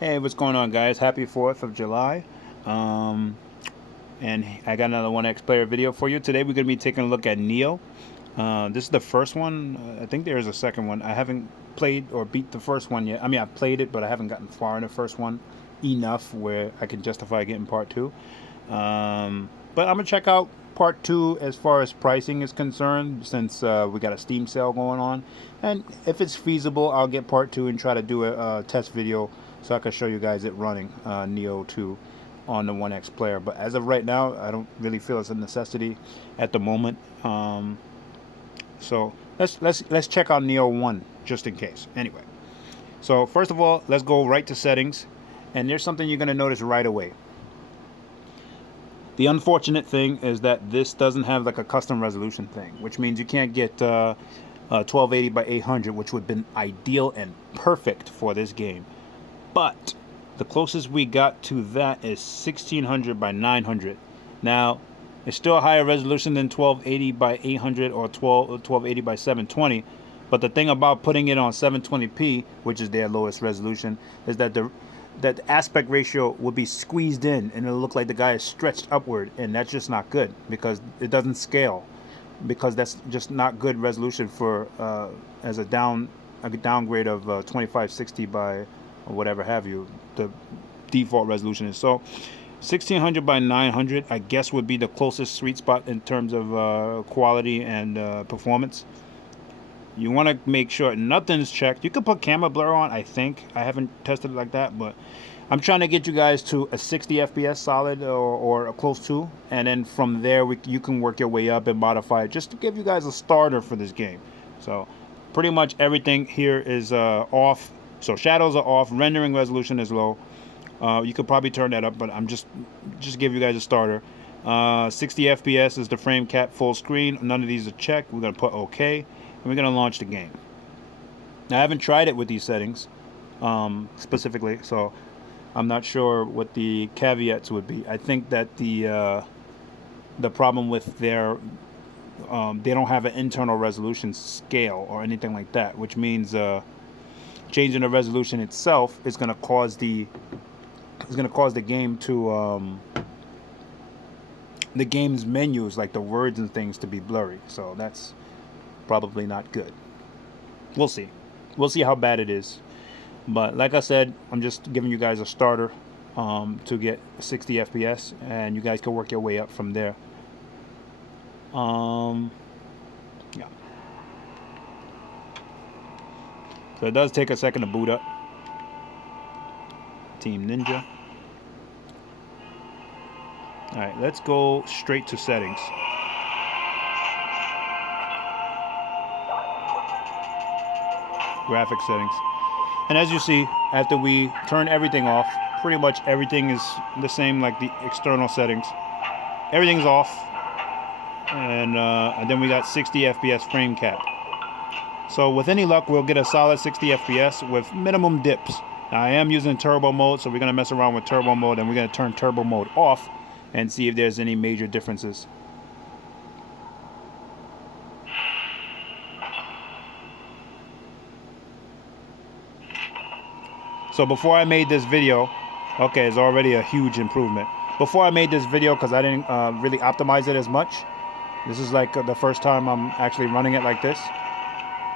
Hey, what's going on, guys? Happy 4th of July. Um, and I got another OneXplayer video for you. Today we're going to be taking a look at Nioh. This is the first one. I think there is a second one. I haven't played or beat the first one yet. I mean, I've played it, but I haven't gotten far in the first one enough where I can justify getting part two. But I'm going to check out part two as far as pricing is concerned, since we got a Steam sale going on. And if it's feasible, I'll get part two and try to do a test video so I can show you guys it running Nioh 2 on the OneXplayer. But as of right now, I don't really feel it's a necessity at the moment. So let's check out Nioh 1 just in case. Anyway, so first of all, let's go right to settings, and there's something you're going to notice right away. The unfortunate thing is that this doesn't have like a custom resolution thing, which means you can't get 1280 by 800, which would have been ideal and perfect for this game. But the closest we got to that is 1600 by 900. Now, it's still a higher resolution than 1280 by 800 or 1280 by 720. But the thing about putting it on 720p, which is their lowest resolution, is that the aspect ratio will be squeezed in and it'll look like the guy is stretched upward, and that's just not good because it doesn't scale, because that's just not good resolution for as a downgrade of 2560 by or whatever have you. The default resolution is so 1600 by 900 I guess would be the closest sweet spot in terms of quality and performance. You want to make sure nothing's checked. You could put camera blur on, I think. I haven't tested it like that, but I'm trying to get you guys to a 60 FPS solid or close to, and then from there you can work your way up and modify it just to give you guys a starter for this game. So pretty much everything here is off. So shadows are off, rendering resolution is low. You could probably turn that up, but I'm just give you guys a starter. 60 FPS is the frame cap full screen. None of these are checked. We're going to put OK. And we're going to launch the game. Now, I haven't tried it with these settings specifically, so I'm not sure what the caveats would be. I think that the problem with their they don't have an internal resolution scale or anything like that, which means changing the resolution itself is going to cause the game to the game's menus, like the words and things, to be blurry. So that's probably not good. We'll see how bad it is, but like I said, I'm just giving you guys a starter to get 60 FPS, and you guys can work your way up from there. Yeah, so it does take a second to boot up. Team Ninja. Alright, let's go straight to settings. Graphic settings, and as you see, after we turn everything off, pretty much everything is the same, like the external settings. Everything's off, and then we got 60 FPS frame cap. So with any luck, we'll get a solid 60 FPS with minimum dips. Now, I am using turbo mode, so we're going to mess around with turbo mode, and we're going to turn turbo mode off and see if there's any major differences. So before I made this video, okay, it's already a huge improvement. Before I made this video, because I didn't really optimize it as much, this is like the first time I'm actually running it like this.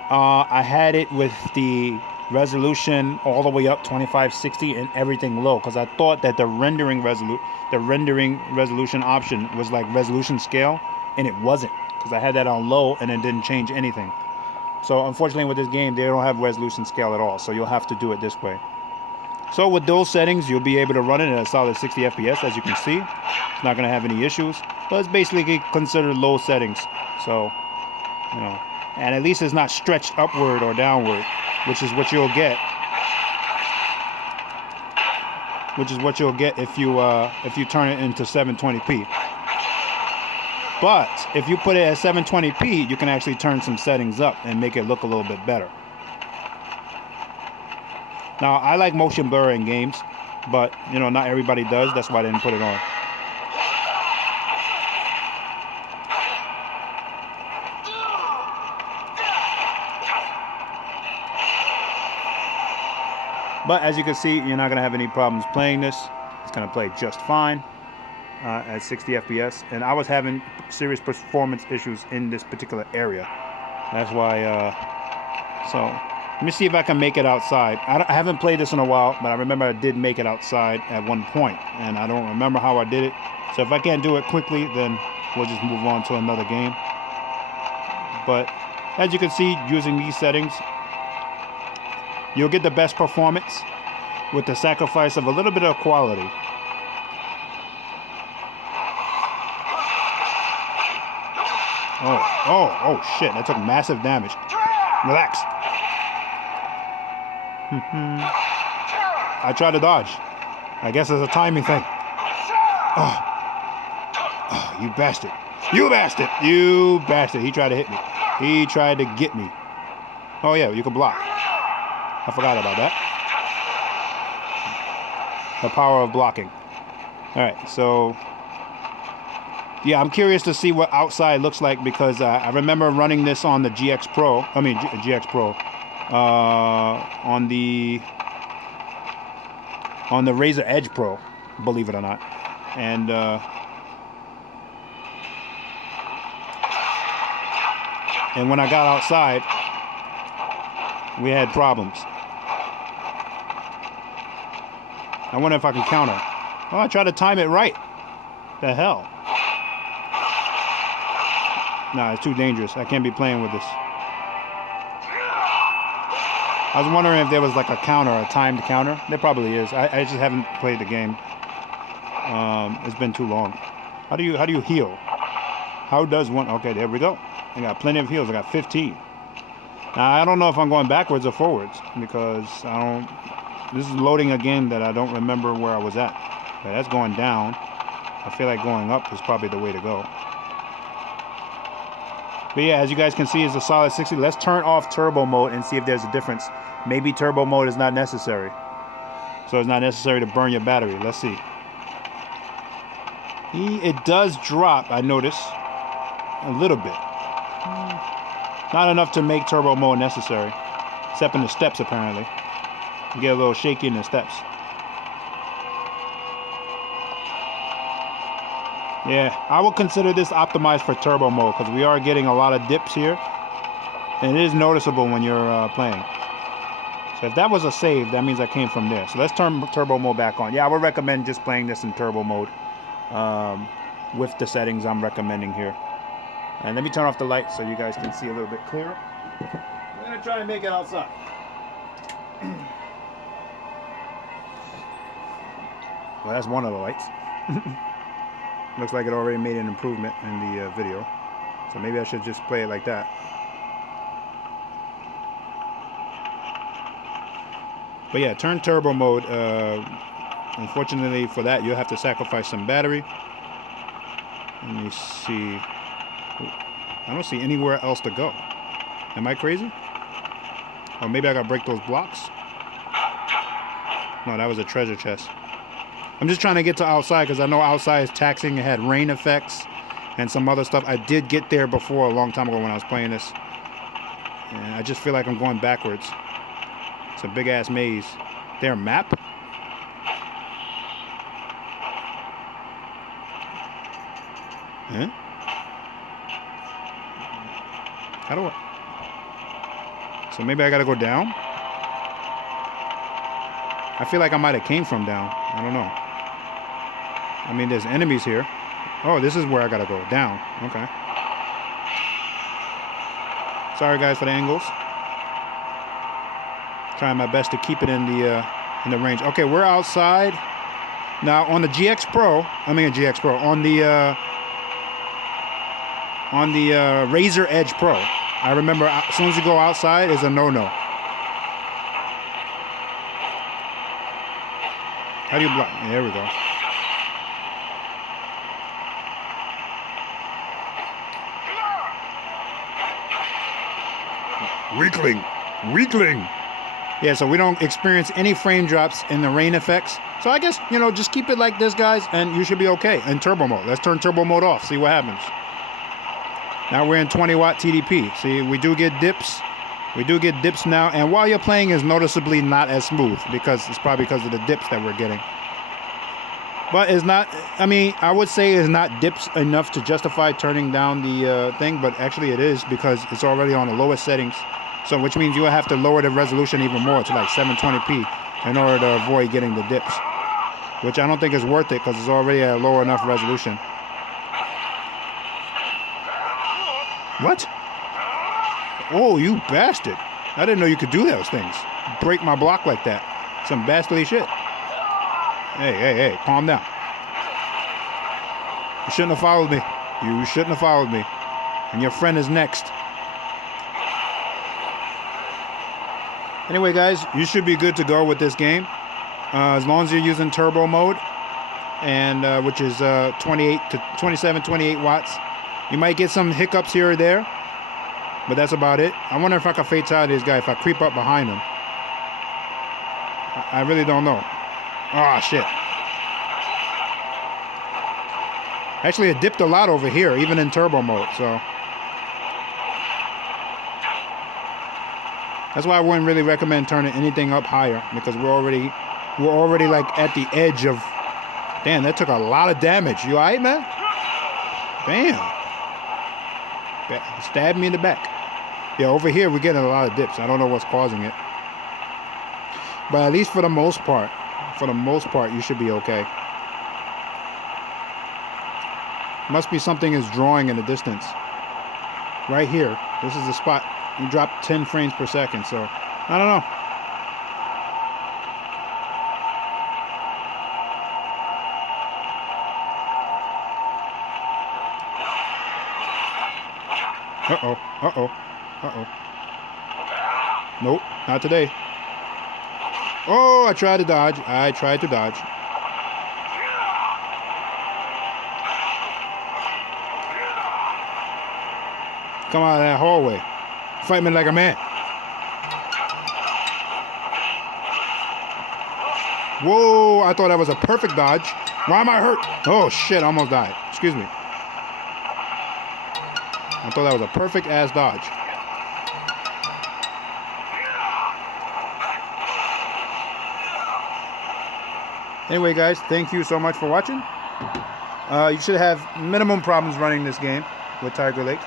I had it with the resolution all the way up 2560 and everything low, because I thought that the rendering resolution option was like resolution scale, and it wasn't, because I had that on low and it didn't change anything. So unfortunately with this game, they don't have resolution scale at all, so you'll have to do it this way. So with those settings, you'll be able to run it at a solid 60 FPS, as you can see. It's not going to have any issues, but it's basically considered low settings. So, you know, and at least it's not stretched upward or downward, which is what you'll get. If you turn it into 720p. But if you put it at 720p, you can actually turn some settings up and make it look a little bit better. Now, I like motion blur in games, but, you know, not everybody does. That's why I didn't put it on. But as you can see, you're not going to have any problems playing this. It's going to play just fine at 60 FPS. And I was having serious performance issues in this particular area. That's why, so let me see if I can make it outside. I haven't played this in a while, but I remember I did make it outside at one point, and I don't remember how I did it. So if I can't do it quickly, then we'll just move on to another game. But as you can see, using these settings, you'll get the best performance with the sacrifice of a little bit of quality. Oh shit, that took massive damage. Relax. I tried to dodge. I guess it's a timing thing. Oh, you bastard. You bastard. You bastard. He tried to hit me. He tried to get me. Oh yeah, you can block. I forgot about that. The power of blocking. Alright, so yeah, I'm curious to see what outside looks like, because I remember running this on the GX Pro. I mean, GX Pro. On the Razer Edge Pro, believe it or not. And when I got outside, we had problems. I wonder if I can counter. Oh, I tried to time it right. The hell? Nah, it's too dangerous. I can't be playing with this. I was wondering if there was like a counter, a timed counter. There probably is. I just haven't played the game. It's been too long. How do you heal? How does one? Okay, there we go. I got plenty of heals. I got 15. Now I don't know if I'm going backwards or forwards, because I don't. This is loading a game that I don't remember where I was at. Okay, that's going down. I feel like going up is probably the way to go. But yeah, as you guys can see, it's a solid 60. Let's turn off turbo mode and see if there's a difference. Maybe turbo mode is not necessary. So it's not necessary to burn your battery. Let's see. It does drop, I notice, a little bit. Not enough to make turbo mode necessary. Except in the steps, apparently. You get a little shaky in the steps. Yeah, I will consider this optimized for turbo mode, because we are getting a lot of dips here. And it is noticeable when you're playing. So if that was a save, that means I came from there. So let's turn turbo mode back on. Yeah, I would recommend just playing this in turbo mode. With the settings I'm recommending here. And let me turn off the light so you guys can see a little bit clearer. We're going to try and make it outside. Well, that's one of the lights. Looks like it already made an improvement in the video. So maybe I should just play it like that. But yeah, turn turbo mode. Unfortunately for that, you'll have to sacrifice some battery. Let me see. I don't see anywhere else to go. Am I crazy? Or maybe I gotta break those blocks? No, that was a treasure chest. I'm just trying to get to outside, because I know outside is taxing. It had rain effects and some other stuff. I did get there before, a long time ago, when I was playing this. And I just feel like I'm going backwards. It's a big ass maze. There, map? Huh? How do I? So maybe I gotta go down? I feel like I might have came from down. I don't know. I mean, there's enemies here. Oh, this is where I gotta go. Down. Okay. Sorry guys for the angles. Trying my best to keep it in the range. Okay, we're outside. Now on the GX Pro, on the Razer Edge Pro, I remember as soon as you go outside is a no-no. How do you block? Yeah, there we go. Weakling. Weakling. Yeah, so we don't experience any frame drops in the rain effects. So I guess, you know, just keep it like this, guys, and you should be okay in turbo mode. Let's turn turbo mode off, see what happens. Now we're in 20 watt TDP. See, we do get dips, We do get dips now, and while you're playing is noticeably not as smooth because it's probably because of the dips that we're getting. But it's not, I mean, I would say it's not dips enough to justify turning down the thing, but actually it is because it's already on the lowest settings. So which means you will have to lower the resolution even more to like 720p in order to avoid getting the dips. Which I don't think is worth it because it's already at a low enough resolution. What? Oh, you bastard. I didn't know you could do those things. Break my block like that. Some bastardly shit. Hey, calm down. You shouldn't have followed me. You shouldn't have followed me. And your friend is next. Anyway, guys, you should be good to go with this game. As long as you're using turbo mode, and which is 27, 28 watts. You might get some hiccups here or there, but that's about it. I wonder if I can fatality this guy if I creep up behind him. I really don't know. Oh, shit. Actually, it dipped a lot over here, even in turbo mode, so. That's why I wouldn't really recommend turning anything up higher, because we're already like at the edge of. Damn, that took a lot of damage. You alright, man? Damn. Stabbed me in the back. Yeah, over here we're getting a lot of dips. I don't know what's causing it. But at least for the most part, you should be okay. Must be something is drawing in the distance. Right here. This is the spot. You dropped 10 frames per second, so I don't know. Uh-oh. Nope, not today. Oh, I tried to dodge. Come out of that hallway. Fight me like a man. Whoa, I thought that was a perfect dodge. Why am I hurt? Oh, shit, I almost died. Excuse me. I thought that was a perfect ass dodge. Anyway, guys, thank you so much for watching. You should have minimum problems running this game with Tiger Lake.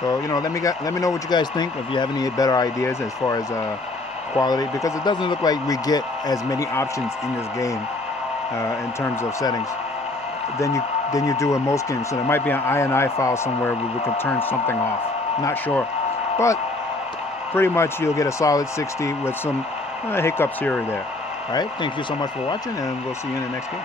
So, you know, let me know what you guys think, if you have any better ideas as far as quality, because it doesn't look like we get as many options in this game in terms of settings than you do in most games. So there might be an INI file somewhere where we can turn something off. Not sure, but pretty much you'll get a solid 60 with some hiccups here or there. All right, thank you so much for watching, and we'll see you in the next game.